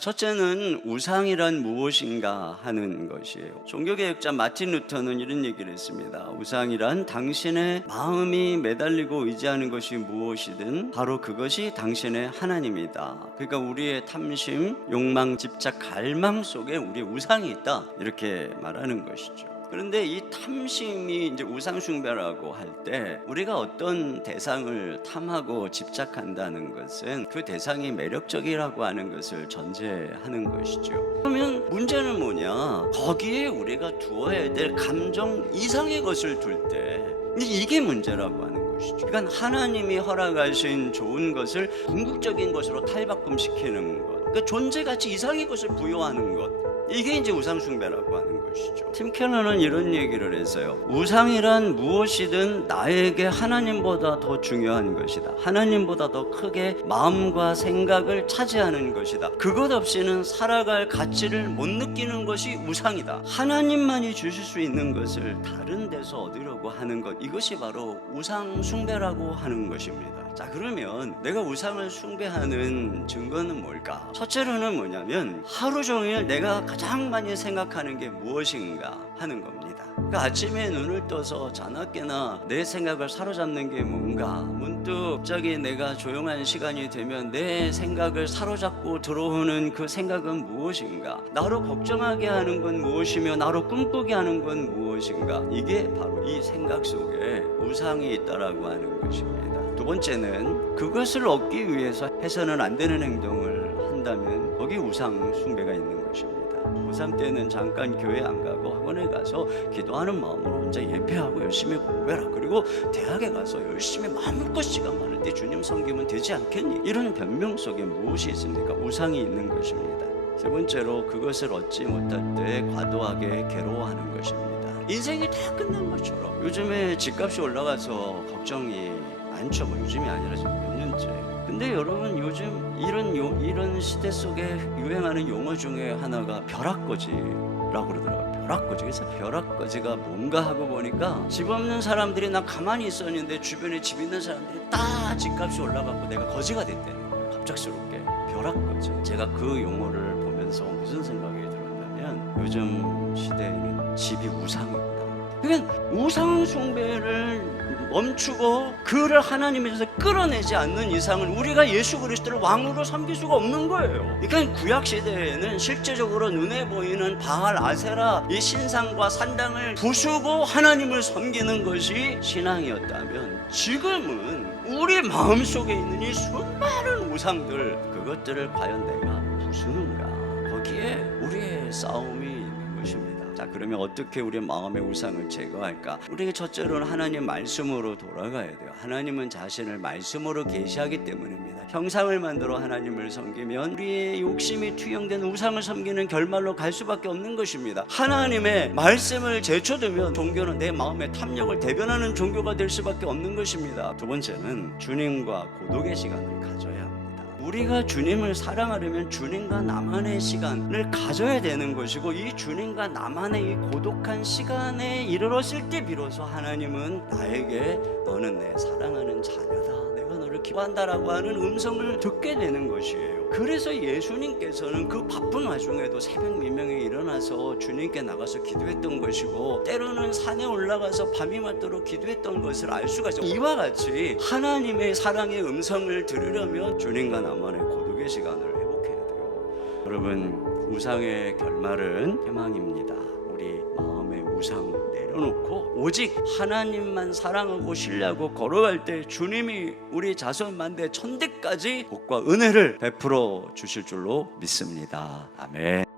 첫째는 우상이란 무엇인가 하는 것이에요. 종교개혁자 마틴 루터는 이런 얘기를 했습니다. 우상이란 당신의 마음이 매달리고 의지하는 것이 무엇이든 바로 그것이 당신의 하나님이다. 그러니까 우리의 탐심, 욕망, 집착, 갈망 속에 우리의 우상이 있다, 이렇게 말하는 것이죠. 그런데 이 탐심이 이제 우상 숭배라고 할 때 우리가 어떤 대상을 탐하고 집착한다는 것은 그 대상이 매력적이라고 하는 것을 전제하는 것이죠. 그러면 문제는 뭐냐? 거기에 우리가 두어야 될 감정 이상의 것을 둘 때 이게 문제라고 하는 것이죠. 그러니까 하나님이 허락하신 좋은 것을 궁극적인 것으로 탈바꿈시키는 것, 그러니까 존재 가치 이상의 것을 부여하는 것, 이게 이제 우상 숭배라고 하는 것이죠. 팀 켈러는 이런 얘기를 했어요. 우상이란 무엇이든 나에게 하나님보다 더 중요한 것이다. 하나님보다 더 크게 마음과 생각을 차지하는 것이다. 그것 없이는 살아갈 가치를 못 느끼는 것이 우상이다. 하나님만이 주실 수 있는 것을 다른 데서 얻으려고 하는 것, 이것이 바로 우상 숭배라고 하는 것입니다. 자, 그러면 내가 우상을 숭배하는 증거는 뭘까? 첫째로는 뭐냐면 하루 종일 내가 가장 많이 생각하는 게 무엇인가 하는 겁니다. 그러니까 아침에 눈을 떠서 자나깨나 내 생각을 사로잡는 게 뭔가, 문득 갑자기 내가 조용한 시간이 되면 내 생각을 사로잡고 들어오는 그 생각은 무엇인가, 나로 걱정하게 하는 건 무엇이며 나로 꿈꾸게 하는 건 무엇인가, 이게 바로 이 생각 속에 우상이 있다라고 하는 것입니다. 두 번째는 그것을 얻기 위해서 해서는 안 되는 행동을 한다면 거기 우상 숭배가 있는 것입니다. 고3 때는 잠깐 교회 안 가고 학원에 가서 기도하는 마음으로 혼자 예배하고 열심히 공부해라. 그리고 대학에 가서 열심히 마음껏 시간 많을 때 주님 섬기면 되지 않겠니? 이런 변명 속에 무엇이 있습니까? 우상이 있는 것입니다. 세 번째로 그것을 얻지 못할 때 과도하게 괴로워하는 것입니다. 인생이 다 끝난 것처럼 요즘에 집값이 올라가서 걱정이 많죠. 요즘이 아니라 지금 몇 년째. 근데 여러분, 요즘 이런 시대 속에 유행하는 용어 중에 하나가 벼락거지라고 그러더라고요. 벼락거지. 그래서 벼락거지가 뭔가 하고 보니까 집 없는 사람들이, 나 가만히 있었는데 주변에 집 있는 사람들이 다 집값이 올라가고 내가 거지가 됐다는 거예요. 갑작스럽게. 벼락거지. 제가 그 용어를 보면서 무슨 생각이 들었냐면 요즘 시대에는 집이 우상이다. 그러니까 우상 숭배를 멈추고 그를 하나님에서 끌어내지 않는 이상은 우리가 예수 그리스도를 왕으로 섬길 수가 없는 거예요. 그러니까 구약 시대에는 실제적으로 눈에 보이는 바알, 아세라 이 신상과 산당을 부수고 하나님을 섬기는 것이 신앙이었다면, 지금은 우리 마음속에 있는 이 수많은 우상들, 그것들을 과연 내가 부수는가? 거기에 우리의 싸움이 있는 것입니다. 자, 그러면 어떻게 우리 마음의 우상을 제거할까? 우리가 첫째로는 하나님 말씀으로 돌아가야 돼요. 하나님은 자신을 말씀으로 계시하기 때문입니다. 형상을 만들어 하나님을 섬기면 우리의 욕심이 투영된 우상을 섬기는 결말로 갈 수밖에 없는 것입니다. 하나님의 말씀을 제쳐두면 종교는 내 마음의 탐욕을 대변하는 종교가 될 수밖에 없는 것입니다. 두 번째는 주님과 고독의 시간을 가져야 합니다. 우리가 주님을 사랑하려면 주님과 나만의 시간을 가져야 되는 것이고, 이 주님과 나만의 이 고독한 시간에 이르렀을 때 비로소 하나님은 나에게 너는 내 사랑하는 자녀다, 내가 너를 기뻐한다라고 하는 음성을 듣게 되는 것이에요. 그래서 예수님께서는 그 바쁜 와중에도 새벽 미명에 일어나서 주님께 나가서 기도했던 것이고, 때로는 산에 올라가서 밤이 맞도록 기도했던 것을 알 수가 있어요. 이와 같이 하나님의 사랑의 음성을 들으려면 주님과 나만의 고독의 시간을 회복해야 돼요. 여러분, 우상의 결말은 회망입니다. 우리 마음의 우상 내려놓고 오직 하나님만 사랑하고 신뢰하고 걸어갈 때 주님이 우리 자손 만대 천대까지 복과 은혜를 베풀어 주실 줄로 믿습니다. 아멘.